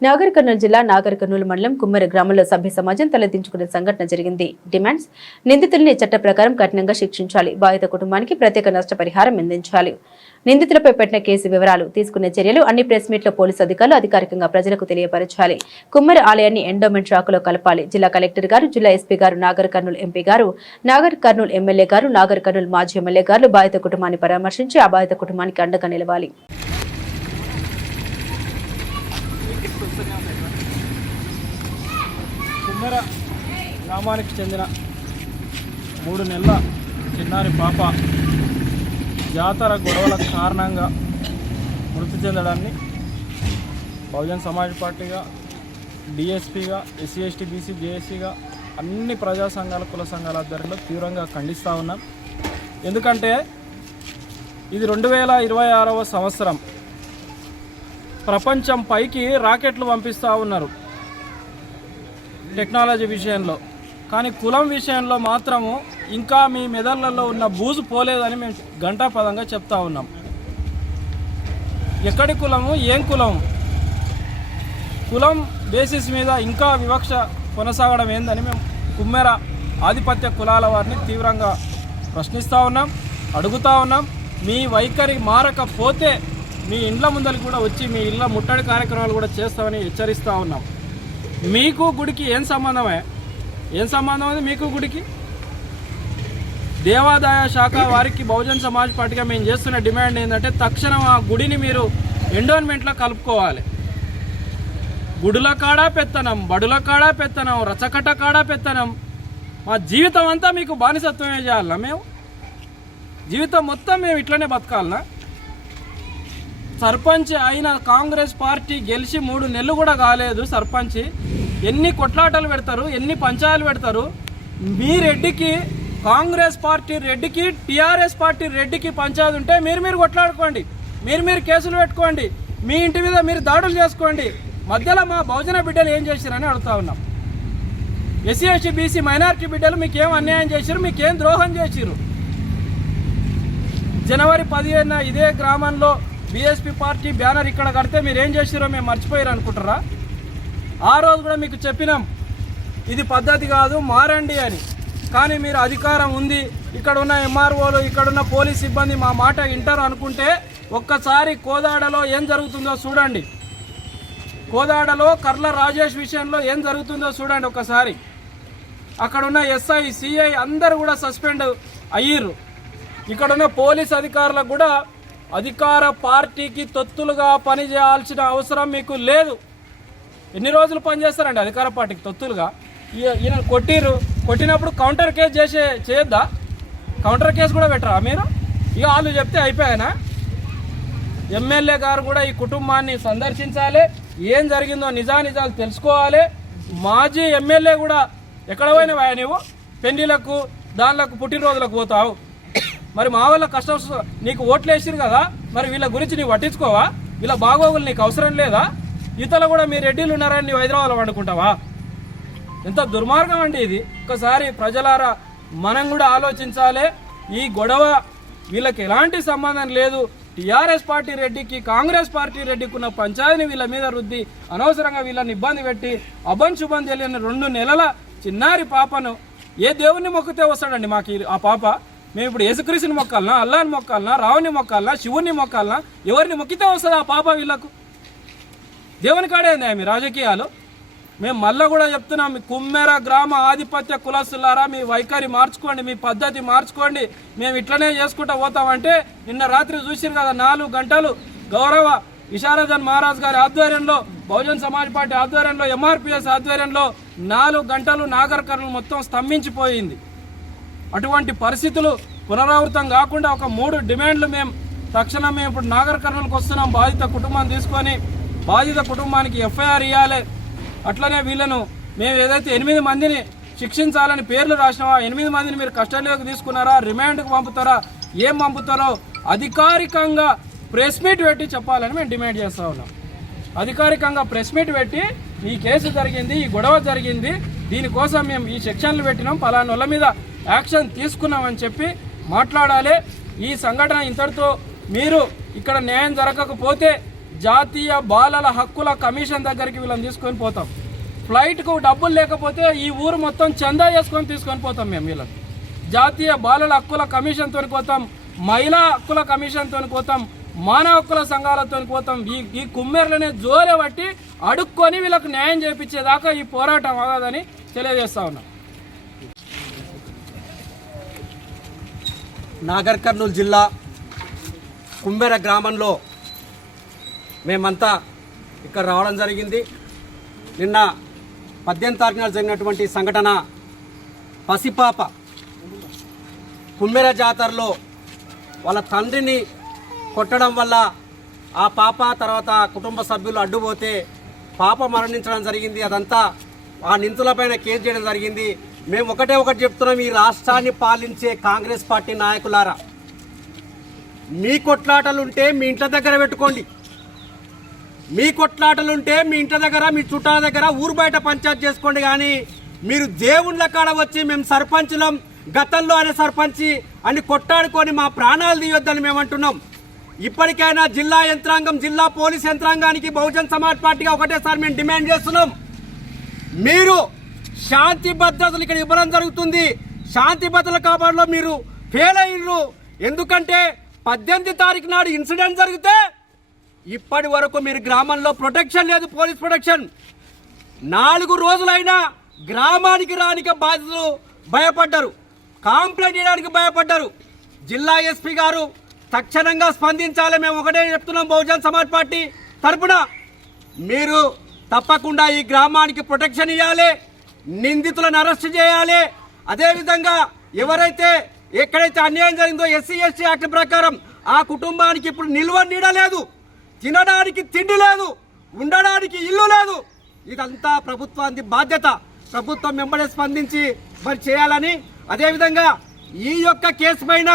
నాగర్ కర్నూలు జిల్లా నాగర్ కర్నూలు మండలం కుమ్మరి గ్రామంలో సభ్య సమాజం తలదించుకునే సంఘటన జరిగింది. డిమాండ్స్: నిందితుల్ని చట్ట ప్రకారం కఠినంగా శిక్షించాలి, బాధిత కుటుంబానికి ప్రత్యేక నష్టపరిహారం అందించాలి, నిందితులపై పెట్టిన కేసు వివరాలు, తీసుకునే చర్యలు అన్ని ప్రెస్ మీట్లో పోలీసు అధికారులు అధికారికంగా ప్రజలకు తెలియపరచాలి, కుమ్మరి ఆలయాన్ని ఎండోమెంట్ శాఖలో కలపాలి. జిల్లా కలెక్టర్ గారు, జిల్లా ఎస్పీ గారు, నాగర్ కర్నూలు ఎంపీ గారు, నాగర్ కర్నూలు ఎమ్మెల్యే గారు, నాగర్ కర్నూలు మాజీ ఎమ్మెల్యే గారు బాధిత కుటుంబాన్ని పరామర్శించి ఆ బాధిత కుటుంబానికి అండగా నిలవాలి. కుమ్మర గ్రామానికి చెందిన 3 నెలల చిన్నారి పాప జాతర గొడవల కారణంగా మృతి చెందడాన్ని బహుజన్ సమాజ్ పార్టీగా, డిఎస్పీగా, ఎస్సీ ఎస్టీ బీసీ జేఏసీగా అన్ని ప్రజా సంఘాల కుల సంఘాల ఆధ్వర్యంలో తీవ్రంగా ఖండిస్తూ ఉన్నాం. ఎందుకంటే ఇది 2026వ సంవత్సరం. ప్రపంచం పైకి రాకెట్లు పంపిస్తూ ఉన్నారు టెక్నాలజీ విషయంలో, కానీ కులం విషయంలో మాత్రము ఇంకా మీ మెదళ్ళల్లో ఉన్న బూజు పోలేదని మేము ఘంటాపదంగా చెప్తా ఉన్నాం. ఎక్కడి కులము, ఏం కులం, కులం బేసిస్ మీద ఇంకా వివక్ష కొనసాగడం ఏందని మేము కుమ్మెర ఆధిపత్య కులాల వారిని తీవ్రంగా ప్రశ్నిస్తూ ఉన్నాం, అడుగుతూ ఉన్నాం. మీ వైఖరి మారకపోతే మీ ఇండ్ల ముందరికి కూడా వచ్చి మీ ఇళ్ళ ముట్టడి కార్యక్రమాలు కూడా చేస్తామని హెచ్చరిస్తూ ఉన్నాం. మీకు గుడికి ఏం సంబంధమే? ఏం సంబంధం అది మీకు గుడికి? దేవాదాయ శాఖ వారికి బహుజన్ సమాజ్ పార్టీగా మేము చేస్తున్న డిమాండ్ ఏంటంటే తక్షణం ఆ గుడిని మీరు ఎండోన్మెంట్లో కలుపుకోవాలి. గుడుల కాడా పెత్తనం, బడుల కాడా పెత్తనం, రచకట కాడా పెత్తనం. మా జీవితం అంతా మీకు బానిసత్వమే చేయాలన్నా? మేము జీవితం మొత్తం మేము ఇట్లనే బతకాలనా? సర్పంచ్ అయిన కాంగ్రెస్ పార్టీ గెలిచి 3 నెలలు కూడా కాలేదు. సర్పంచ్ ఎన్ని కొట్లాటలు పెడతారు, ఎన్ని పంచాయలు పెడతారు. మీ రెడ్డికి, కాంగ్రెస్ పార్టీ రెడ్డికి, టీఆర్ఎస్ పార్టీ రెడ్డికి పంచాయతీ ఉంటే మీరు కొట్లాడుకోండి, మీరు కేసులు పెట్టుకోండి, మీ ఇంటి మీద మీరు దాడులు చేసుకోండి. మధ్యలో మా బహుజన బిడ్డలు ఏం చేశారని అడుగుతా ఉన్నాం. ఎస్సీ ఎస్టీ బీసీ మైనారిటీ బిడ్డలు మీకేం అన్యాయం చేశారు, మీకేం ద్రోహం చేశారు? జనవరి 15న ఇదే గ్రామంలో బీఎస్పీ పార్టీ బ్యానర్ ఇక్కడ కడితే మీరు ఏం చేసిరో మేము మర్చిపోయారు అనుకుంటారా? ఆ రోజు కూడా మీకు చెప్పినాం ఇది పద్ధతి కాదు, మారండి అని. కానీ మీరు అధికారం ఉంది, ఇక్కడ ఉన్న ఎంఆర్ఓలు, ఇక్కడున్న పోలీస్ సిబ్బంది మా మాట వింటారు అనుకుంటే ఒక్కసారి కోదాడలో ఏం జరుగుతుందో చూడండి. కోదాడలో కర్ల రాజేష్ విషయంలో ఏం జరుగుతుందో చూడండి ఒక్కసారి. అక్కడున్న ఎస్ఐ, సిఐ అందరూ కూడా సస్పెండ్ అయ్యిర్రు. ఇక్కడున్న పోలీస్ అధికారులకు కూడా అధికార పార్టీకి తొత్తులుగా పనిచేయాల్సిన అవసరం మీకు లేదు. ఎన్ని రోజులు పనిచేస్తారండి అధికార పార్టీకి తొత్తులుగా? ఈయన కొట్టినప్పుడు కౌంటర్ కేసు చేయొద్దా? కౌంటర్ కేసు కూడా పెట్టరా మీరు? ఇక వాళ్ళు చెప్తే అయిపోయానా? ఎమ్మెల్యే గారు కూడా ఈ కుటుంబాన్ని సందర్శించాలి, ఏం జరిగిందో నిజానిజాలు తెలుసుకోవాలి. మాజీ ఎమ్మెల్యే కూడా ఎక్కడ పోయినవా నువ్వు? పెళ్లిలకు, దానిలకు, పుట్టినరోజులకు పోతావు. మరి మా వాళ్ళ కష్టం నీకు ఓట్లు వేసిరు కదా, మరి వీళ్ళ గురించి నీవు పట్టించుకోవా? వీళ్ళ బాగోగులు నీకు అవసరం లేదా? ఇతరులు కూడా మీ రెడ్డిలు ఉన్నారని నీవు హైదరాబాద్లో వండుకుంటావా? ఎంత దుర్మార్గం అండి ఇది. ఒకసారి ప్రజలారా మనం కూడా ఆలోచించాలి. ఈ గొడవ వీళ్ళకి ఎలాంటి సంబంధం లేదు. టీఆర్ఎస్ పార్టీ రెడ్డికి, కాంగ్రెస్ పార్టీ రెడ్డికి ఉన్న పంచాయతీని వీళ్ళ మీద రుద్ది అనవసరంగా వీళ్ళని ఇబ్బంది పెట్టి అభంశుభం తెలియని 2 నెలల చిన్నారి పాపను ఏ దేవుణ్ణి మొక్కితే వస్తాడండి మాకు ఆ పాప? మేము ఇప్పుడు యేసుక్రీస్తుని మొక్కాలనా, అల్లాని మొక్కాలనా, రావుని మొక్కాలనా, శివుని మొక్కాలనా? ఎవరిని మొక్కితే వస్తుంది ఆ పాప వీళ్ళకు? దేవుని కాడేంది మీ రాజకీయాలు? మేము మళ్ళీ కూడా చెప్తున్నాం, కుమ్మెర గ్రామ ఆధిపత్య కులస్తులారా మీ వైఖరి మార్చుకోండి, మీ పద్ధతి మార్చుకోండి. మేము ఇట్లనే చేసుకుంటూ పోతామంటే నిన్న రాత్రి చూసిరు కదా, 4 గంటలు గౌరవ విశారదన్ మహారాజ్ గారి ఆధ్వర్యంలో, బహుజన్ సమాజ్ పార్టీ ఆధ్వర్యంలో, ఎంఆర్పిఎస్ ఆధ్వర్యంలో 4 గంటలు నాగర్ కర్నూలు మొత్తం స్తంభించిపోయింది. అటువంటి పరిస్థితులు పునరావృతం కాకుండా ఒక 3 డిమాండ్లు తక్షణం మేము ఇప్పుడు నాగర్ కర్నూలుకి వస్తున్నాం. బాధిత కుటుంబాన్ని తీసుకొని బాధిత కుటుంబానికి ఎఫ్ఐఆర్ ఇవ్వాలి. అట్లనే వీళ్ళను మేము ఏదైతే 8 మందిని శిక్షించాలని పేర్లు రాసినామో 8 మందిని మీరు కస్టడీలోకి తీసుకున్నారా, రిమాండ్కి పంపుతారా, ఏం పంపుతారో అధికారికంగా ప్రెస్ మీట్ పెట్టి చెప్పాలని మేము డిమాండ్ చేస్తూ ఉన్నాం. అధికారికంగా ప్రెస్ మీట్ పెట్టి ఈ కేసు జరిగింది, ఈ గొడవ జరిగింది, దీనికోసం మేము ఈ సెక్షన్లు పెట్టినాం, పలానోళ్ళ మీద యాక్షన్ తీసుకున్నామని చెప్పి మాట్లాడాలి. ఈ సంఘటన ఇంతటితో మీరు ఇక్కడ న్యాయం జరగకపోతే జాతీయ బాలల హక్కుల కమిషన్ దగ్గరికి వీళ్ళని తీసుకొని పోతాం. ఫ్లైట్కు డబ్బులు లేకపోతే ఈ ఊరు మొత్తం చందా చేసుకొని తీసుకొని పోతాం మేము వీళ్ళని. జాతీయ బాలల హక్కుల కమిషన్తో పోతాం, మహిళా హక్కుల కమిషన్తో పోతాం, మానవ హక్కుల సంఘాలతో పోతాం. ఈ కుమ్మేర్లనే జోలే బట్టి అడుక్కొని వీళ్ళకు న్యాయం చేయించేదాకా ఈ పోరాటం ఆగదని తెలియజేస్తా ఉన్నాం. నాగర్ కర్నూలు జిల్లా కుమ్మెర గ్రామంలో మేమంతా ఇక్కడ రావడం జరిగింది. నిన్న 18 తారీఖున జరిగినటువంటి సంఘటన పసిపాప కుమ్మెర జాతరలో వాళ్ళ తండ్రిని కొట్టడం వల్ల ఆ పాప తర్వాత కుటుంబ సభ్యులు అడ్డుపోతే పాప మరణించడం జరిగింది. అదంతా ఆ నిందితులపైన కేసు చేయడం జరిగింది. మేము ఒకటి చెప్తున్నాం, ఈ రాష్ట్రాన్ని పాలించే కాంగ్రెస్ పార్టీ నాయకులారా, మీ కొట్లాటలుంటే మీ ఇంట్ల దగ్గర పెట్టుకోండి. మీ కొట్లాటలుంటే మీ ఇంట్ల దగ్గర, మీ చుట్టాల దగ్గర, ఊరు బయట పంచాయతీ చేసుకోండి. కానీ మీరు దేవుళ్ళ కాడ వచ్చి మేము సర్పంచులం, గతంలో అనే సర్పంచి అని కొట్టాడుకొని మా ప్రాణాలు తీయొద్దని మేము అంటున్నాం. ఇప్పటికైనా జిల్లా యంత్రాంగం, జిల్లా పోలీస్ యంత్రాంగానికి బహుజన్ సమాజ్ పార్టీగా ఒకటేసారి మేము డిమాండ్ చేస్తున్నాం. మీరు శాంతి భద్రతలు ఇక్కడ ఇవ్వడం జరుగుతుంది. శాంతి భద్రతల కాపాడులో మీరు ఫెయిల్ అయ్యారు. ఎందుకంటే 18 తారీఖు నాడు ఇన్సిడెంట్ జరిగితే ఇప్పటి వరకు మీరు గ్రామంలో ప్రొటెక్షన్ లేదు, పోలీస్ ప్రొటెక్షన్. 4 రోజులైనా గ్రామానికి రానికి బాధితులు భయపడ్డారు, కంప్లైంట్ చేయడానికి భయపడ్డారు. జిల్లా ఎస్పీ గారు తక్షణంగా స్పందించాలి. మేము ఒకటే చెప్తున్నాం, బహుజన్ సమాజ్ పార్టీ తరఫున మీరు తప్పకుండా ఈ గ్రామానికి ప్రొటెక్షన్ ఇవ్వాలి, నిందితులను అరెస్ట్ చేయాలి. అదేవిధంగా ఎవరైతే ఎక్కడైతే అన్యాయం జరిగిందో ఎస్సీ ఎస్టీ యాక్ట్ ప్రకారం ఆ కుటుంబానికి ఇప్పుడు నిల్వ నీడ లేదు, తినడానికి తిండి లేదు, ఉండడానికి ఇల్లు లేదు. ఇదంతా ప్రభుత్వానికి బాధ్యత. ప్రభుత్వం వెంబడే స్పందించి మరి చేయాలని, అదేవిధంగా ఈ యొక్క కేసు పైన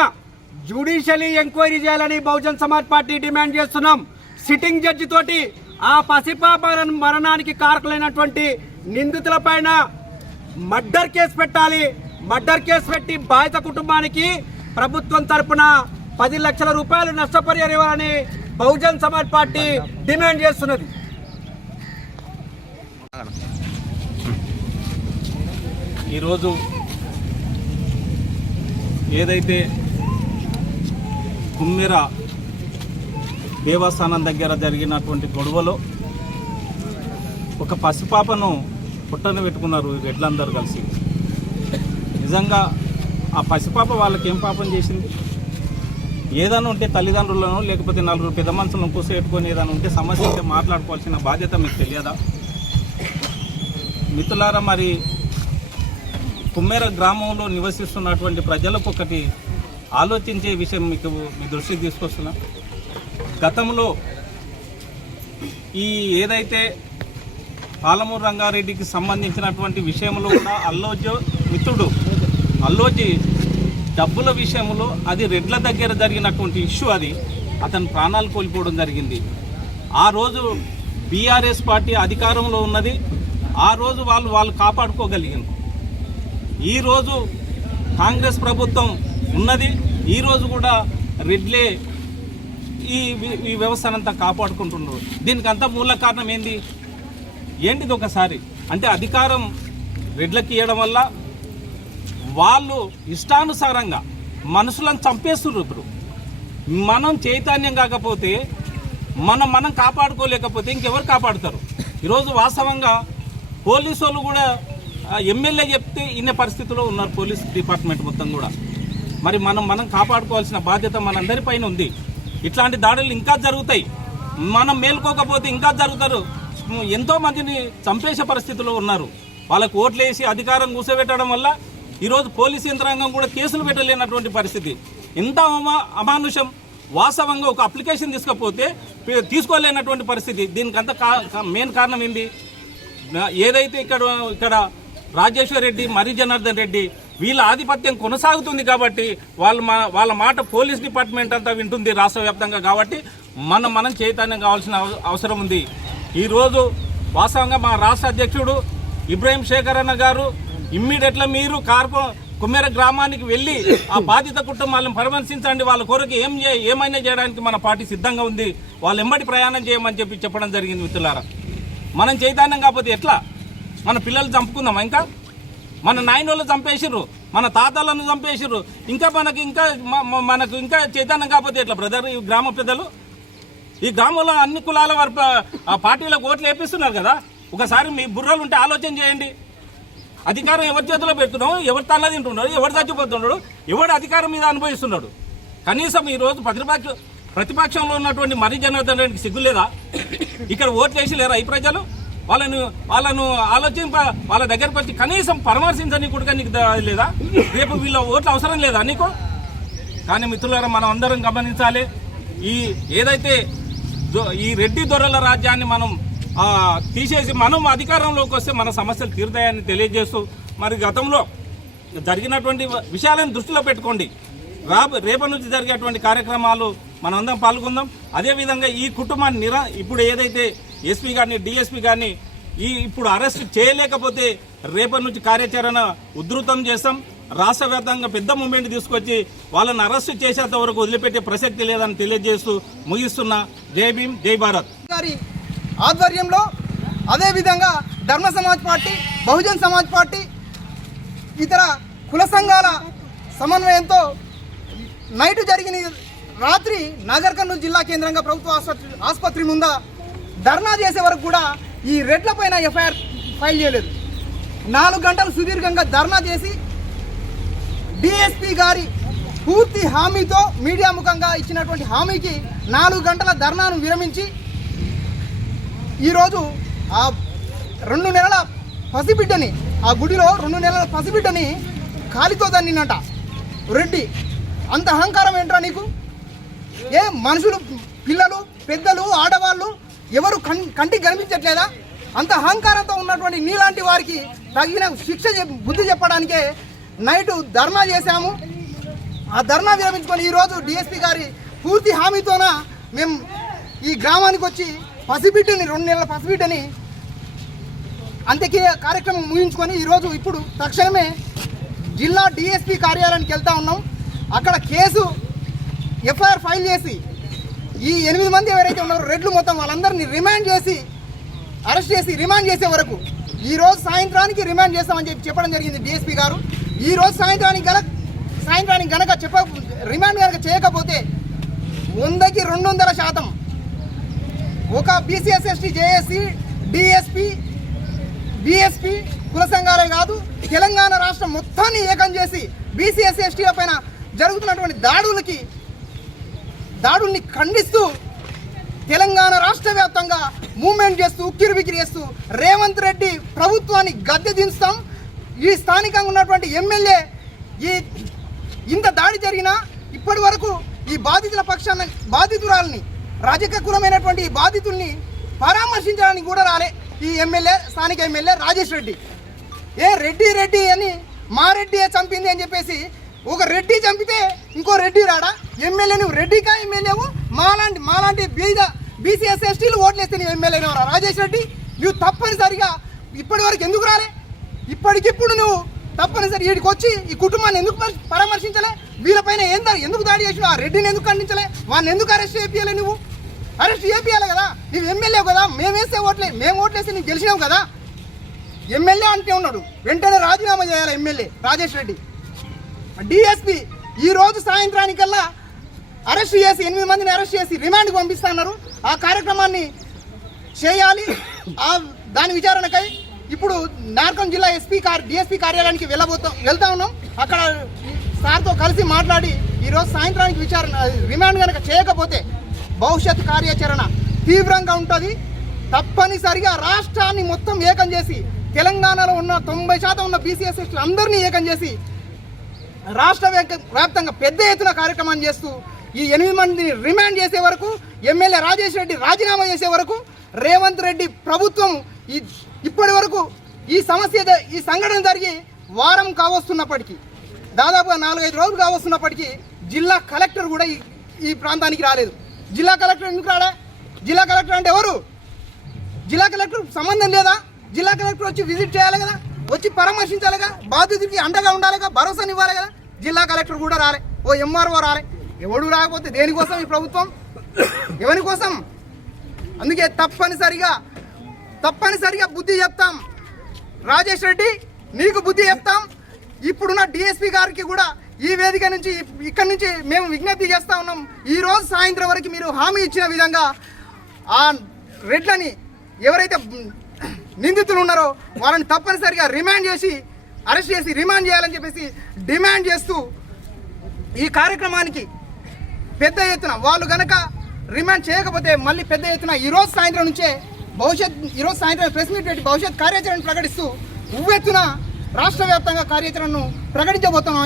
జ్యుడిషియలీ ఎంక్వైరీ చేయాలని బహుజన్ సమాజ్ పార్టీ డిమాండ్ చేస్తున్నాం. సిట్టింగ్ జడ్జి తోటి ఆ పసిపాప మరణానికి కారకులైనటువంటి నిందితుల పైన మర్డర్ కేసు పెట్టాలి. మర్డర్ కేసు పెట్టి బాధిత కుటుంబానికి ప్రభుత్వం తరపున 10 లక్షల రూపాయలు నష్టపరిహారం ఇవ్వాలని బహుజన్ సమాజ్ పార్టీ డిమాండ్ చేస్తున్నది. ఈరోజు ఏదైతే కుమ్మెర దేవస్థానం దగ్గర జరిగినటువంటి గొడవలో ఒక పసిపాపను పుట్టన పెట్టుకున్నారు రెడ్లందరూ కలిసి. నిజంగా ఆ పసిపాప వాళ్ళకి ఏం పాపం చేసింది? ఏదైనా ఉంటే తల్లిదండ్రులను లేకపోతే 4 పెద్ద మనుషులను కూర్చోబెట్టుకొని ఏదైనా ఉంటే సమస్య ఉంటే మాట్లాడుకోవాల్సిన బాధ్యత మీకు తెలియదా? మిత్రులారా, మరి కుమ్మెర గ్రామంలో నివసిస్తున్నటువంటి ప్రజలకు ఒకటి ఆలోచించే విషయం మీకు మీ దృష్టికి తీసుకొస్తున్నా. గతంలో ఈ ఏదైతే పాలమూరు రంగారెడ్డికి సంబంధించినటువంటి విషయంలో కూడా అల్లోజీ డబ్బుల విషయంలో అది రెడ్ల దగ్గర జరిగినటువంటి ఇష్యూ, అది అతను ప్రాణాలు కోల్పోవడం జరిగింది. ఆ రోజు బీఆర్ఎస్ పార్టీ అధికారంలో ఉన్నది. ఆ రోజు వాళ్ళు కాపాడుకోగలిగారు. ఈరోజు కాంగ్రెస్ ప్రభుత్వం ఉన్నది. ఈరోజు కూడా రెడ్లే ఈ వ్యవస్థనంతా కాపాడుకుంటున్నారు. దీనికి అంతా మూల కారణం ఏంటిది ఒకసారి అంటే అధికారం రెడ్లకి ఇవ్వడం వల్ల వాళ్ళు ఇష్టానుసారంగా మనుషులను చంపేస్తున్నారు. ఇప్పుడు మనం చైతన్యం కాకపోతే మనం కాపాడుకోలేకపోతే ఇంకెవరు కాపాడుతారు? ఈరోజు వాస్తవంగా పోలీసు వాళ్ళు కూడా ఎమ్మెల్యే చెప్తే ఇన్న పరిస్థితిలో ఉన్నారు పోలీస్ డిపార్ట్మెంట్ మొత్తం కూడా. మరి మనం కాపాడుకోవాల్సిన బాధ్యత మనందరిపైన ఉంది. ఇట్లాంటి దాడులు ఇంకా జరుగుతాయి. మనం మేల్కోకపోతే ఇంకా జరుగుతారు. ఎంతో మందిని చంపేసే పరిస్థితిలో ఉన్నారు. వాళ్ళకు ఓట్లు వేసి అధికారం కూర్చోబెట్టడం వల్ల ఈరోజు పోలీసు యంత్రాంగం కూడా కేసులు పెట్టలేనటువంటి పరిస్థితి. ఎంత అమానుషం! వాస్తవంగా ఒక అప్లికేషన్ తీసుకపోతే తీసుకోలేనటువంటి పరిస్థితి. దీనికంతా మెయిన్ కారణం ఏంది? ఏదైతే ఇక్కడ రాజేశ్వర్ రెడ్డి, మరి జనార్దన్ రెడ్డి వీళ్ళ ఆధిపత్యం కొనసాగుతుంది కాబట్టి వాళ్ళ మాట పోలీస్ డిపార్ట్మెంట్ అంతా వింటుంది రాష్ట్ర వ్యాప్తంగా. కాబట్టి మనం చైతన్యం కావాల్సిన అవసరం ఉంది. ఈరోజు వాస్తవంగా మా రాష్ట్ర అధ్యక్షుడు ఇబ్రాహీం శేఖర్ అన్న గారు ఇమ్మీడియట్గా మీరు కుమ్మేర గ్రామానికి వెళ్ళి ఆ బాధిత కుటుంబాలను పరామర్శించండి, వాళ్ళ కొరకు ఏమైనా చేయడానికి మన పార్టీ సిద్ధంగా ఉంది, వాళ్ళు ఎంబడి ప్రయాణం చేయమని చెప్పడం జరిగింది. మిత్రులారా, మనం చైతన్యం కాకపోతే ఎట్లా? మన పిల్లలు చంపుకుందాం, ఇంకా మన నాయనోళ్ళు చంపేసిర్రు, మన తాతలను చంపేసిర్రు, ఇంకా మనకు ఇంకా చైతన్యం కాకపోతే ఎట్లా బ్రదర్? ఈ గ్రామ పెద్దలు ఈ గ్రామంలో అన్ని కులాల వారి పార్టీలకు ఓట్లు వేపిస్తున్నారు కదా. ఒకసారి మీ బుర్రలు ఉంటే ఆలోచన చేయండి. అధికారం ఎవరి చేతిలో పెడుతున్నాడు, ఎవరు తల్ల తింటున్నాడు, ఎవరు చచ్చిపోతున్నాడు, ఎవడు అధికారం మీద అనుభవిస్తున్నాడు. కనీసం ఈరోజు ప్రతిపక్షంలో ఉన్నటువంటి మరి జనార్దన్ రెడ్డికి సిగ్గు లేదా? ఇక్కడ ఓట్లు వేసి లేరా ఈ ప్రజలు? వాళ్ళను వాళ్ళ దగ్గరకు వచ్చి కనీసం పరామర్శించని కూడా నీకు లేదా? రేపు వీళ్ళ ఓట్లు అవసరం లేదా నీకు? కానీ మిత్రులారా, మనం అందరం గమనించాలి, ఏదైతే ఈ రెడ్డి దొరల రాజ్యాన్ని మనం తీసేసి మనం అధికారంలోకి వస్తే మన సమస్యలు తీరుతాయని తెలియజేస్తూ, మరి గతంలో జరిగినటువంటి విషయాలను దృష్టిలో పెట్టుకోండి, రేపటి నుంచి జరిగేటువంటి కార్యక్రమాలు మనం అందరం పాల్గొందాం. అదేవిధంగా ఈ కుటుంబాన్ని ఇప్పుడు ఏదైతే ఎస్పీ గారిని డిఎస్పీ గారిని ఇప్పుడు అరెస్ట్ చేయలేకపోతే రేపటి నుంచి కార్యాచరణ ఉధృతం చేస్తాం. రాష్ట్ర వ్యాప్తంగా పెద్ద మూవ్మెంట్ తీసుకొచ్చి వాళ్ళని అరెస్ట్ చేసేంత వరకు వదిలిపెట్టే ప్రసక్తి లేదని తెలియజేస్తూ ముగిస్తున్నా. జై భీమ్, జై భారత్ గారి ఆధ్వర్యంలో, అదేవిధంగా ధర్మ సమాజ్ పార్టీ, బహుజన్ సమాజ్ పార్టీ, ఇతర కుల సంఘాల సమన్వయంతో నైటు జరిగిన రాత్రి నాగర్ కర్నూలు జిల్లా కేంద్రంగా ప్రభుత్వ ఆసుపత్రి ముందు ధర్నా చేసే వరకు కూడా ఈ రెడ్ల పైన ఎఫ్ఐఆర్ ఫైల్ చేయలేదు. 4 గంటలు సుదీర్ఘంగా ధర్నా చేసి డిఎస్పీ గారి పూర్తి హామీతో మీడియా ముఖంగా ఇచ్చినటువంటి హామీకి 4 గంటల ధర్నాను విరమించి ఈరోజు ఆ 2 నెలల పసిబిడ్డని, ఆ గుడిలో 2 నెలల పసిబిడ్డని కాలితో దన్నినట రెడ్డి. అంత అహంకారం ఏంట్రా నీకు? మనుషులు, పిల్లలు, పెద్దలు, ఆడవాళ్ళు ఎవరు కంటికి కనిపించట్లేదా? అంత అహంకారంతో ఉన్నటువంటి నీలాంటి వారికి తగిన శిక్ష బుద్ధి చెప్పడానికే నైటు ధర్నా చేశాము. ఆ ధర్నా విరమించుకొని ఈరోజు డిఎస్పీ గారి పూర్తి హామీతోన మేము ఈ గ్రామానికి వచ్చి పసిబిడ్డని, 2 నెలల పసిబిడ్డని అంత్యక్రియ కార్యక్రమం ముగించుకొని ఈరోజు ఇప్పుడు తక్షణమే జిల్లా డిఎస్పీ కార్యాలయానికి వెళ్తా ఉన్నాం. అక్కడ కేసు ఎఫ్ఐఆర్ ఫైల్ చేసి ఈ 8 మంది ఎవరైతే ఉన్నారో రెడ్లు మొత్తం వాళ్ళందరినీ రిమాండ్ చేసి, అరెస్ట్ చేసి రిమాండ్ చేసే వరకు ఈరోజు సాయంత్రానికి రిమాండ్ చేస్తామని చెప్పడం జరిగింది డిఎస్పీ గారు. ఈరోజు సాయంత్రానికి గనక రిమాండ్ కనుక చేయకపోతే 100కి 200% ఒక BCs ST JAC DSP BSP కుల సంఘాలే కాదు, తెలంగాణ రాష్ట్రం మొత్తాన్ని ఏకం చేసి బీసీఎస్ ఎస్టీల పైన జరుగుతున్నటువంటి దాడుల్ని ఖండిస్తూ తెలంగాణ రాష్ట్ర వ్యాప్తంగా మూవ్మెంట్ చేస్తూ, ఉక్కిరిబిక్కిరి చేస్తూ రేవంత్ రెడ్డి ప్రభుత్వాన్ని గద్దె దించుతాం. ఈ స్థానికంగా ఉన్నటువంటి ఎమ్మెల్యే ఇంత దాడి జరిగినా ఇప్పటి వరకు ఈ బాధితుల పక్షాన బాధితురాలని, రాజకీయ కులమైనటువంటి ఈ బాధితుల్ని పరామర్శించడానికి కూడా రాలే ఈ ఎమ్మెల్యే, స్థానిక ఎమ్మెల్యే రాజేష్ రెడ్డి. రెడ్డి అని మా రెడ్డి చంపింది అని చెప్పేసి ఒక రెడ్డి చంపితే ఇంకో రెడ్డి రాడా? ఎమ్మెల్యే నువ్వు రెడ్డికా ఎమ్మెల్యేవు? మాలాంటి బీసీఎస్ ఎస్టీలు ఓట్లేస్తే నువ్వు ఎమ్మెల్యేనే రాజేష్ రెడ్డి. నువ్వు తప్పనిసరిగా ఇప్పటి వరకు ఎందుకు రాలే? ఇప్పటికిప్పుడు నువ్వు తప్పనిసరి వీడికి వచ్చి ఈ కుటుంబాన్ని ఎందుకు పరామర్శించలే? వీళ్ళపైన ఎందుకు దాడి చేసినావు? ఆ రెడ్డిని ఎందుకు ఖండించలే? వాడిని ఎందుకు అరెస్ట్ చేయాలి? నువ్వు అరెస్ట్ చేయాలి కదా, నువ్వు ఎమ్మెల్యే కదా. మేము ఓట్లేస్తే నీకు గెలిచినావు కదా. ఎమ్మెల్యే అంటే ఉన్నాడు, వెంటనే రాజీనామా చేయాలి ఎమ్మెల్యే రాజేష్ రెడ్డి. డిఎస్పీ ఈరోజు సాయంత్రానికల్లా అరెస్ట్ చేసి 8 మందిని అరెస్ట్ చేసి రిమాండ్కి పంపిస్తున్నారు. ఆ కార్యక్రమాన్ని చేయాలి. దాని విచారణకై ఇప్పుడు నార్కం జిల్లా డిఎస్పీ కార్యాలయానికి వెళ్తా ఉన్నాం. అక్కడ సార్తో కలిసి మాట్లాడి ఈరోజు సాయంత్రానికి రిమాండ్ కనుక చేయకపోతే భవిష్యత్ కార్యాచరణ తీవ్రంగా ఉంటుంది. తప్పనిసరిగా రాష్ట్రాన్ని మొత్తం ఏకం చేసి, తెలంగాణలో ఉన్న 90% ఉన్న బీసీఎస్ అందరినీ ఏకం చేసి రాష్ట్ర వ్యాప్తంగా పెద్ద ఎత్తున కార్యక్రమాన్ని చేస్తూ ఈ 8 మందిని రిమాండ్ చేసే వరకు, ఎమ్మెల్యే రాజేష్ రెడ్డి రాజీనామా చేసే వరకు రేవంత్ రెడ్డి ప్రభుత్వం ఇప్పటి వరకు ఈ సంఘటన జరిగి వారం కావస్తున్నప్పటికీ, దాదాపుగా 4-5 రోజులు కావస్తున్నప్పటికీ జిల్లా కలెక్టర్ కూడా ఈ ప్రాంతానికి రాలేదు. జిల్లా కలెక్టర్ ఎందుకు రాలే? జిల్లా కలెక్టర్ అంటే ఎవరు? జిల్లా కలెక్టర్ సంబంధం లేదా? జిల్లా కలెక్టర్ వచ్చి విజిట్ చేయాలి కదా. వచ్చి పరామర్శించాలిగా, బాధితుడికి అండగా ఉండాలిగా, భరోసానివ్వాలి కదా. జిల్లా కలెక్టర్ కూడా రాలే, ఓ ఎంఆర్ఓ రాలే. ఎవడు రాకపోతే దేనికోసం ఈ ప్రభుత్వం, ఎవరి కోసం? అందుకే తప్పనిసరిగా బుద్ధి చెప్తాం. రాజేష్ రెడ్డి నీకు బుద్ధి చెప్తాం. ఇప్పుడున్న డిఎస్పీ గారికి కూడా ఈ వేదిక నుంచి ఇక్కడి నుంచి మేము విజ్ఞప్తి చేస్తా ఉన్నాం. ఈ రోజు సాయంత్రం వరకు మీరు హామీ ఇచ్చిన విధంగా ఆ రెడ్లని ఎవరైతే నిందితులు ఉన్నారో వాళ్ళని తప్పనిసరిగా అరెస్ట్ చేసి రిమాండ్ చేయాలని చెప్పేసి డిమాండ్ చేస్తూ ఈ కార్యక్రమానికి పెద్ద ఎత్తున వాళ్ళు గనక రిమాండ్ చేయకపోతే మళ్ళీ పెద్ద ఎత్తున ఈరోజు సాయంత్రం ప్రెస్ మీట్ పెట్టి భవిష్యత్ కార్యాచరణ ప్రకటిస్తూ ఉవ్వెత్తున రాష్ట్ర వ్యాప్తంగా కార్యాచరణను ప్రకటించబోతున్నాం.